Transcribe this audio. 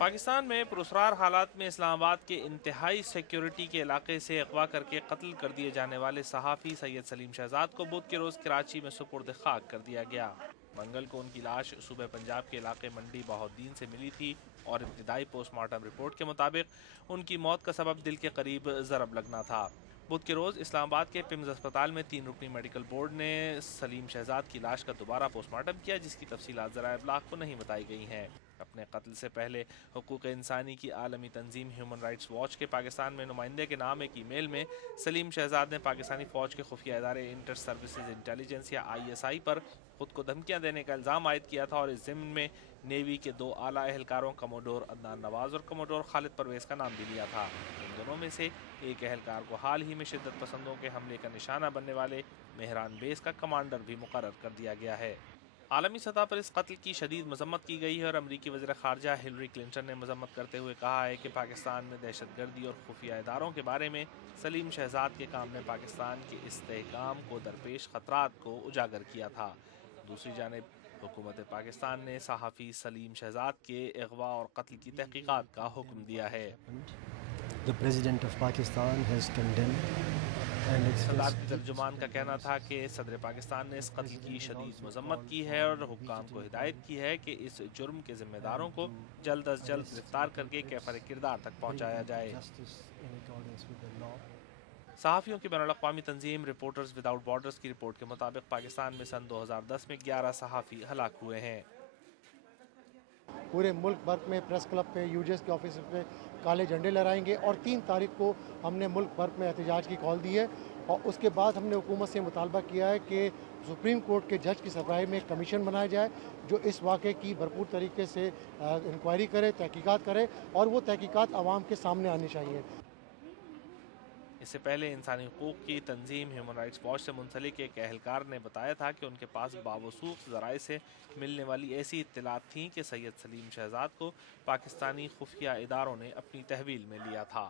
پاکستان میں پراسرار حالات میں اسلام آباد کے انتہائی سیکیورٹی کے علاقے سے اغوا کر کے قتل کر دیے جانے والے صحافی سید سلیم شہزاد کو بدھ کے روز کراچی میں سپرد خاک کر دیا گیا۔ منگل کو ان کی لاش صوبہ پنجاب کے علاقے منڈی بہاؤالدین سے ملی تھی اور ابتدائی پوسٹ مارٹم رپورٹ کے مطابق ان کی موت کا سبب دل کے قریب ضرب لگنا تھا۔ بدھ کے روز اسلام آباد کے پمز اسپتال میں 3 رکنی میڈیکل بورڈ نے سلیم شہزاد کی لاش کا دوبارہ پوسٹ مارٹم کیا، جس کی تفصیلات ذرائع ابلاغ کو نہیں بتائی گئی ہیں۔ اپنے قتل سے پہلے حقوق انسانی کی عالمی تنظیم ہیومن رائٹس واچ کے پاکستان میں نمائندے کے نام ایک ای میل میں سلیم شہزاد نے پاکستانی فوج کے خفیہ ادارے انٹر سروسز انٹیلیجنس یا ISI پر خود کو دھمکیاں دینے کا الزام عائد کیا تھا اور اس ضمن میں نیوی کے 2 اعلیٰ اہلکاروں کموڈور عدنان نواز اور کموڈور خالد پرویز کا نام بھی لیا تھا۔ ان دونوں میں سے ایک اہلکار کو حال ہی میں شدت پسندوں کے حملے کا نشانہ بننے والے مہران بیس کا کمانڈر بھی مقرر کر دیا گیا ہے۔ عالمی سطح پر اس قتل کی شدید مذمت کی گئی ہے اور امریکی وزیر خارجہ ہلری کلنٹن نے مذمت کرتے ہوئے کہا ہے کہ پاکستان میں دہشت گردی اور خفیہ اداروں کے بارے میں سلیم شہزاد کے کام نے پاکستان کے استحکام کو درپیش خطرات کو اجاگر کیا تھا۔ دوسری جانب حکومت پاکستان نے صحافی سلیم شہزاد کے اغوا اور قتل کی تحقیقات کا حکم دیا ہے۔ The President of Pakistan has condemned and صدارتی ترجمان کا کہنا تھا کہ صدر پاکستان نے اس قتل کی شدید مذمت کی ہے اور حکام کو ہدایت کی ہے کہ اس جرم کے ذمہ داروں کو جلد از جلد گرفتار کر کے کیفر کردار تک پہنچایا جائے۔ صحافیوں کی بین الاقوامی تنظیم رپورٹرز وداؤٹ بارڈرز کی رپورٹ کے مطابق پاکستان میں سن 2010 میں 11 صحافی ہلاک ہوئے ہیں۔ پورے ملک بھر میں پریس کلب پہ UGS کے آفس پہ کالے جھنڈے لہرائیں گے اور 3 تاریخ کو ہم نے ملک بھر میں احتجاج کی کال دی ہے اور اس کے بعد ہم نے حکومت سے مطالبہ کیا ہے کہ سپریم کورٹ کے جج کی سربراہی میں ایک کمیشن بنایا جائے جو اس واقعے کی بھرپور طریقے سے انکوائری کرے، تحقیقات کرے اور وہ تحقیقات عوام کے سامنے آنی چاہیے۔ اس سے پہلے انسانی حقوق کی تنظیم ہیومن رائٹس واچ سے منسلک ایک اہلکار نے بتایا تھا کہ ان کے پاس باوثوق ذرائع سے ملنے والی ایسی اطلاعات تھیں کہ سید سلیم شہزاد کو پاکستانی خفیہ اداروں نے اپنی تحویل میں لیا تھا۔